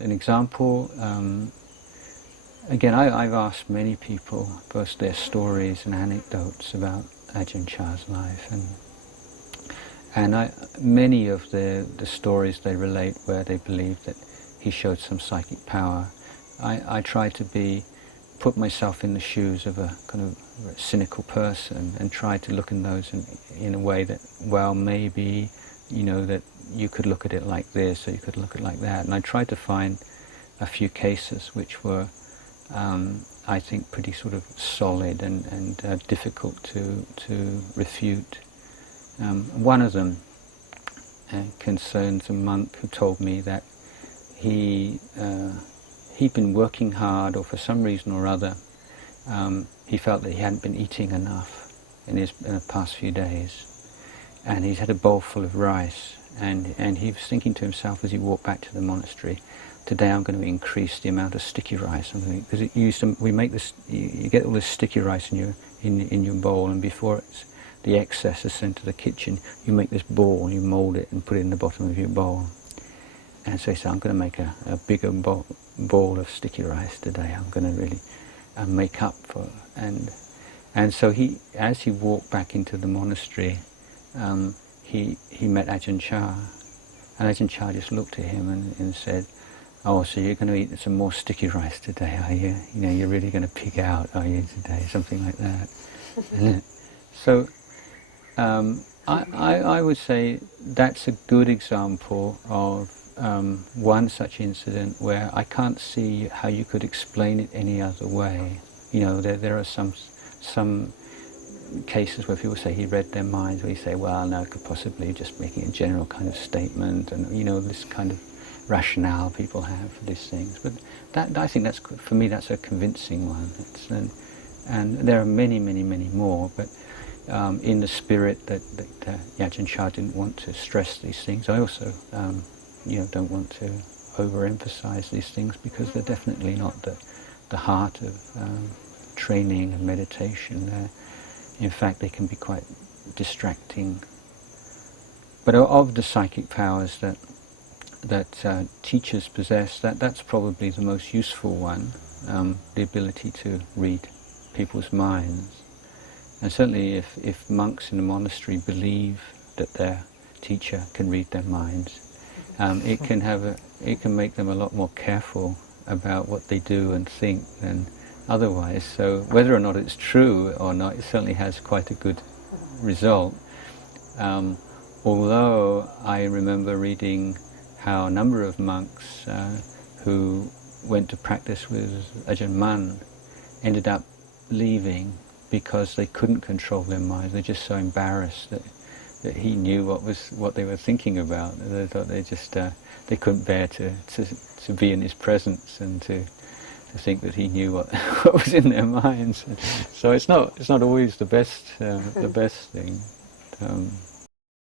an example, again, I've asked many people both their stories and anecdotes about Ajahn Chah's life, and many of the stories they relate where they believe that he showed some psychic power. I try to put myself in the shoes of a kind of cynical person and try to look in those in a way that, well, maybe, that you could look at it like this or you could look at it like that. And I tried to find a few cases which were, I think, pretty sort of solid and difficult to refute. One of them concerns a monk who told me that he'd been working hard, or for some reason or other, he felt that he hadn't been eating enough in the past few days. And he's had a bowl full of rice, and he was thinking to himself as he walked back to the monastery, today I'm going to increase the amount of sticky rice. Because we make this, you get all this sticky rice in your bowl, and before the excess is sent to the kitchen, you make this ball, and you mould it and put it in the bottom of your bowl. And so he said, I'm going to make a bigger ball of sticky rice today. I'm going to really make up for it. And so as he walked back into the monastery, he met Ajahn Chah. And Ajahn Chah just looked at him and said, oh, so you're going to eat some more sticky rice today, are you? You're really going to pig out, are you, today? Something like that. So I would say that's a good example of one such incident where I can't see how you could explain it any other way. There are some cases where people say he read their minds, where you say, well, no, could possibly just making a general kind of statement, and this kind of rationale people have for these things. But I think that's, for me, that's a convincing one. And there are many, many, many more. But in the spirit that Ajahn Chah didn't want to stress these things, I also don't want to overemphasize these things, because they're definitely not the heart of training and meditation. In fact, they can be quite distracting. But of the psychic powers that teachers possess, that's probably the most useful one, the ability to read people's minds. And certainly if monks in a monastery believe that their teacher can read their minds, it can make them a lot more careful about what they do and think than otherwise. So whether or not it's true or not, it certainly has quite a good result. Although I remember reading how a number of monks who went to practice with Ajahn Mun ended up leaving because they couldn't control their minds. They're just so embarrassed that he knew what they were thinking about. They thought they couldn't bear to be in his presence and to think that he knew what was in their minds. So it's not always the best thing.